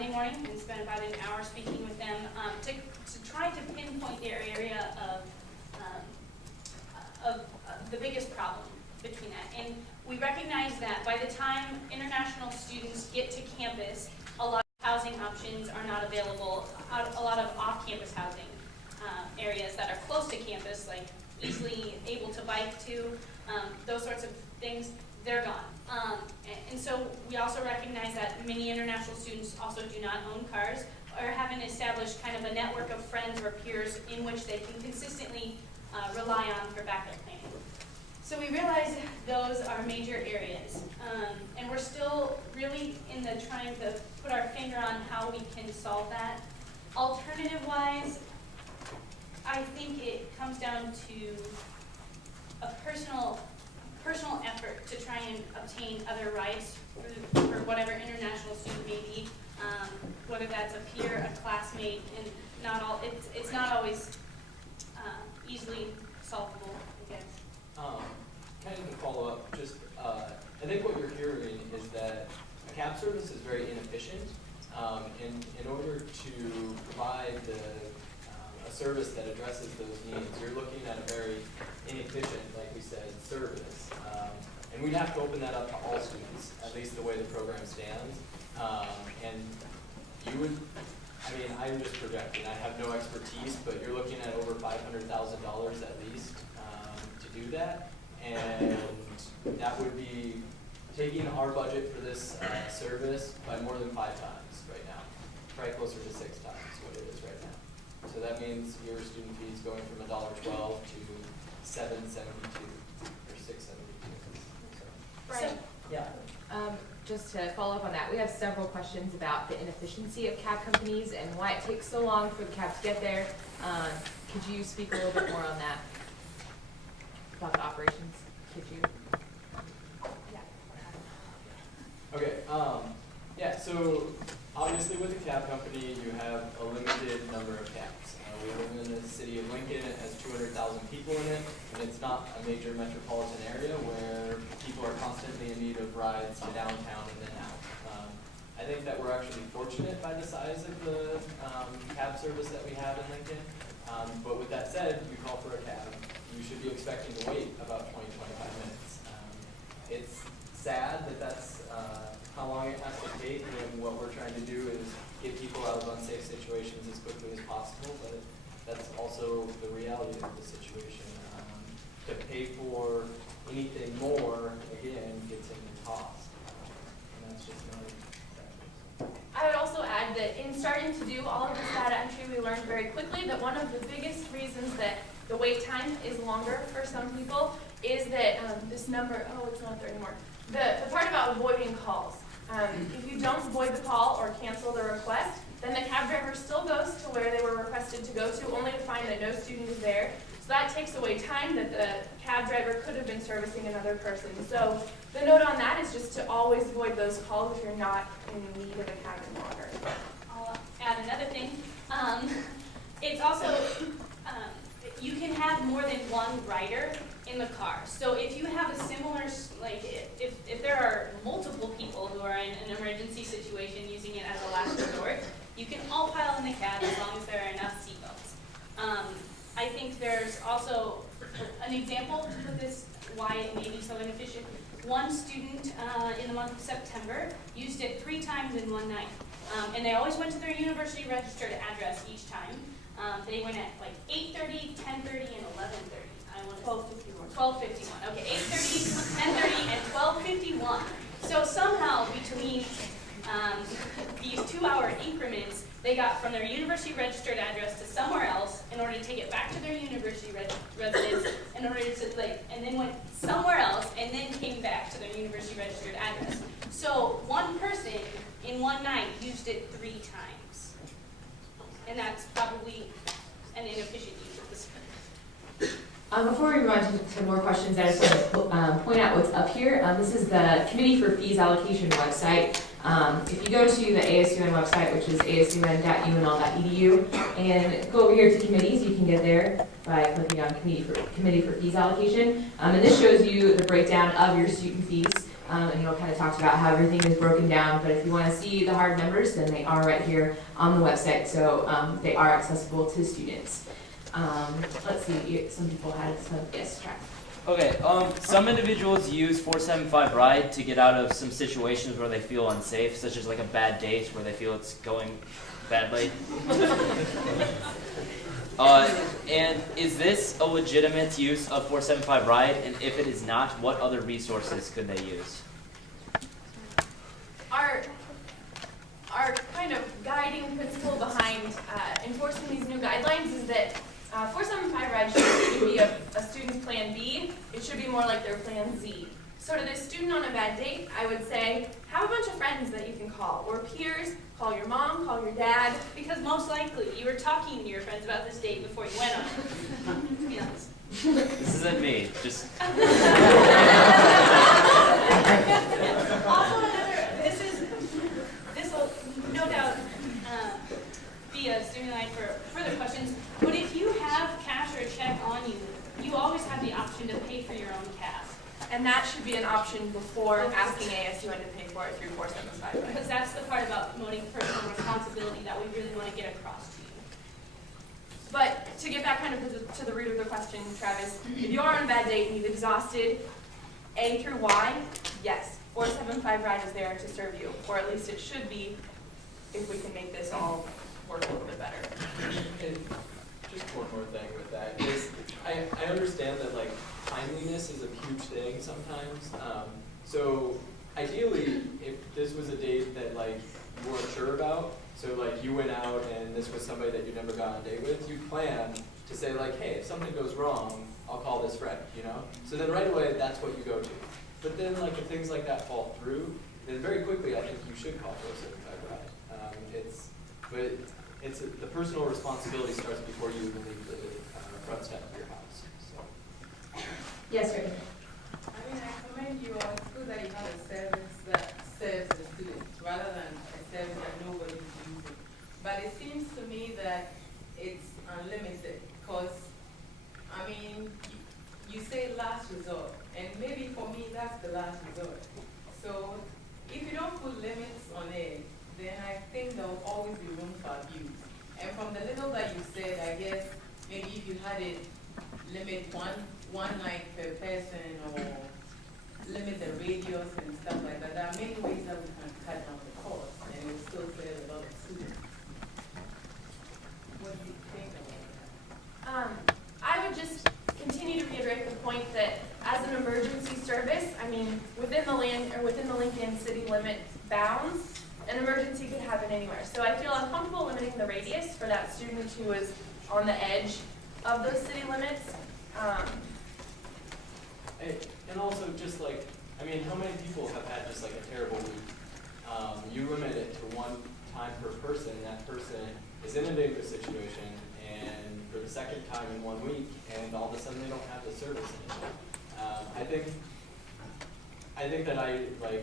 Monday morning and spent about an hour speaking with them to try to pinpoint their area of the biggest problem between that. And we recognize that by the time international students get to campus, a lot of housing options are not available. A lot of off-campus housing areas that are close to campus, like easily able to bike to, those sorts of things, they're gone. And so we also recognize that many international students also do not own cars or haven't established kind of a network of friends or peers in which they can consistently rely on for backup planning. So we realize those are major areas. And we're still really in the trying to put our finger on how we can solve that. Alternative-wise, I think it comes down to a personal effort to try and obtain other rights for whatever international student may be, whether that's a peer, a classmate, and it's not always easily solvable, I guess. Kind of to follow up, just I think what you're hearing is that a cab service is very inefficient. In order to provide a service that addresses those needs, you're looking at a very inefficient, like we said, service. And we'd have to open that up to all students, at least the way the program stands. And you would, I mean, I'm just projecting, I have no expertise, but you're looking at over $500,000 at least to do that. And that would be taking our budget for this service by more than 5 times right now, probably closer to 6 times what it is right now. So that means your student fee is going from $1.12 to $7.72 or $6.72. Right. Yeah. Just to follow up on that, we have several questions about the inefficiency of cab companies and why it takes so long for the cab to get there. Could you speak a little bit more on that? About the operations, could you? Okay, yeah, so obviously with a cab company, you have a limited number of cabs. We live in the city of Lincoln, it has 200,000 people in it, and it's not a major metropolitan area where people are constantly in need of rides to downtown and then out. I think that we're actually fortunate by the size of the cab service that we have in Lincoln, but with that said, you call for a cab, you should be expecting to wait about 20-25 minutes. It's sad that that's how long it has to take, and what we're trying to do is get people out of unsafe situations as quickly as possible, but that's also the reality of the situation. To pay for anything more, again, gets into cost, and that's just not acceptable. I would also add that in starting to do all of this data entry, we learned very quickly that one of the biggest reasons that the wait time is longer for some people is that this number, it's not there anymore. The part about avoiding calls. If you don't avoid the call or cancel the request, then the cab driver still goes to where they were requested to go to, only to find that no student is there. So that takes away time that the cab driver could have been servicing another person. So the note on that is just to always avoid those calls if you're not in need of a cab any longer. I'll add another thing. It's also, you can have more than one rider in the car. So if you have a similar, like if there are multiple people who are in an emergency situation using it as a last resort, you can all pile in the cab as long as there are enough seatbelts. I think there's also an example to put this, why it may be so inefficient. One student in the month of September used it 3 times in one night. And they always went to their university registered address each time. They went at like 8:30, 10:30, and 11:30. 12:51. Okay, 8:30, 10:30, and 12:51. So somehow between these 2-hour increments, they got from their university registered address to somewhere else in order to take it back to their university residence, in order to and then went somewhere else, and then came back to their university registered address. So one person in one night used it 3 times, and that's probably an inefficient use of the space. Before we move on to more questions, I just want to point out what's up here. This is the Committee for Fees Allocation website. If you go to the ASUN website, which is asun.unl.edu, and go over here to committees, you can get there by clicking on Committee for Fees Allocation. And this shows you the breakdown of your student fees and kind of talked about how everything is broken down. But if you want to see the hard numbers, then they are right here on the website, so they are accessible to students. Let's see, some people had some, yes, Travis. Okay, some individuals use 475 Ride to get out of some situations where they feel unsafe, such as like a bad date where they feel it's going badly. And is this a legitimate use of 475 Ride? And if it is not, what other resources could they use? Our kind of guiding principle behind enforcing these new guidelines is that 475 Ride shouldn't be a student's plan B. It should be more like their plan Z. So to this student on a bad date, I would say, have a bunch of friends that you can call, or peers. Call your mom, call your dad. Because most likely you were talking to your friends about this date before you went on it. To be honest. This isn't me, just... Also, this will no doubt be a stimuli for further questions, but if you have cash or a check on you, you always have the option to pay for your own cab. And that should be an option before asking ASUN to pay for it through 475 Ride. Because that's the part about promoting personal responsibility that we really want to get across to you. But to get back kind of to the root of the question, Travis, if you are on a bad date and you've exhausted A through Y, yes, 475 Ride is there to serve you, or at least it should be if we can make this all work a little bit better. And just one more thing with that is, I understand that like timeliness is a huge thing sometimes. So ideally, if this was a date that like you weren't sure about, so like you went out and this was somebody that you never got on a date with, you plan to say like, hey, if something goes wrong, I'll call this friend, you know? So then right away, that's what you go to. But then like if things like that fall through, then very quickly I think you should call 475 Ride. The personal responsibility starts before you even leave the front step of your house. So. Yes, sir. I mean, I commend you on it's good that you have a service that serves the students rather than a service that nobody's using. But it seems to me that it's unlimited because, I mean, you say last resort, and maybe for me that's the last resort. So if you don't put limits on it, then I think there will always be room for abuse. And from the little that you said, I guess maybe if you had it limit one night per person or limit the radius and stuff like that, there are many ways that we can cut down the cost and it will still serve a lot of students. What do you think about that? I would just continue to reiterate the point that as an emergency service, I mean, within the Lincoln city limit bounds, an emergency could happen anywhere. So I feel uncomfortable limiting the radius for that student who is on the edge of those city limits. And also just like, I mean, how many people have had just like a terrible week? You limit it to one time per person, and that person is in a dangerous situation, and for the second time in 1 week, and all of a sudden they don't have the service anymore. I think that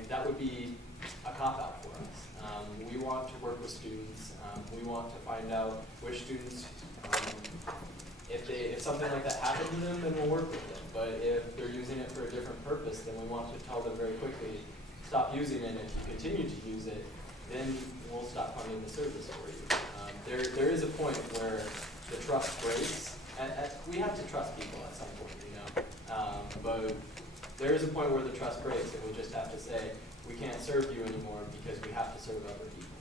that would be a cop-out for us. We want to work with students. We want to find out which students, if something like that happened to them, then we'll work with them. But if they're using it for a different purpose, then we want to tell them very quickly, stop using it. And if you continue to use it, then we'll stop funding the service for you. There is a point where the trust breaks. We have to trust people at some point, you know. But there is a point where the trust breaks, and we just have to say, we can't serve you anymore because we have to serve other people.